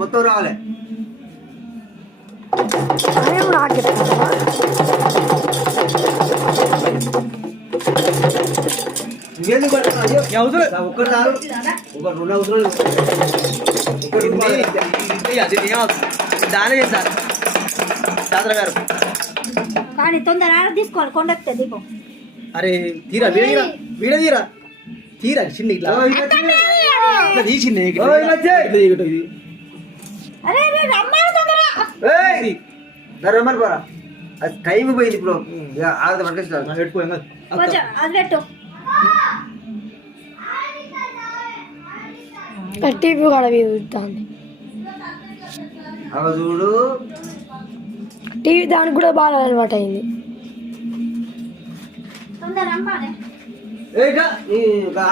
మొత్తం రావాలి. ఒక్కరు చాలు, ఒక 2 అవసరాలు దానే చేస్తారు శాస్త్ర గారు. కానీ తొందర తీసుకోవాలి కొండెక్తే దీపం. అరే తీరా వీడ తీరా తీరా చిన్న ఇట్లా తీసింది రమ్మని పోరా. అది టైం పోయింది ఇప్పుడు. ఆడది పట్టుకొచ్చి పెట్టుకో. టీవీ కూడా చూస్తుంది. అవ చూడు టీవీ దానికి కూడా బాగా అలవాటు అయింది.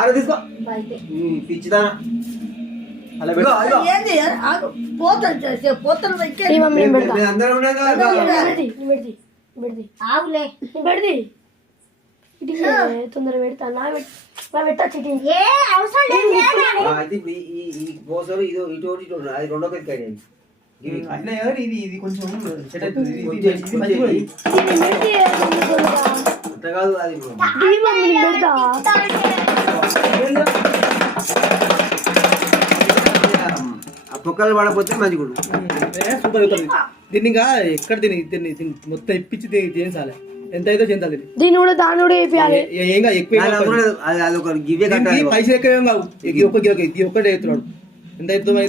ఆడ తీసుకో పిచ్చిదానా. తొందర పెడతా అది రెండో పెద్ద ఇది కొంచెం కాదు. అది పొక్కలు పడకపోతే మంచి కూడా సూపర్ అవుతుంది. దీన్ని ఇంకా ఎక్కడ తిని మొత్తం ఇప్పించి చేయించాలి. ఎంత అయితే చేయించాలి. దీన్ని కూడా దాన్ని కూడా వేయాలి. ఏంగా ఎక్కువ పైసలు ఎక్కువ ఏం కావు. ఇది ఒక్కటే చేస్తున్నాడు. ఎంత అవుతుంది?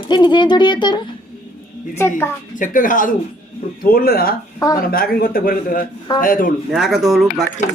చెక్క కాదు, ఇప్పుడు తోలుదా మన మేక కొత్త గొర్రె అదే తోలు మేక తోలు బట్టి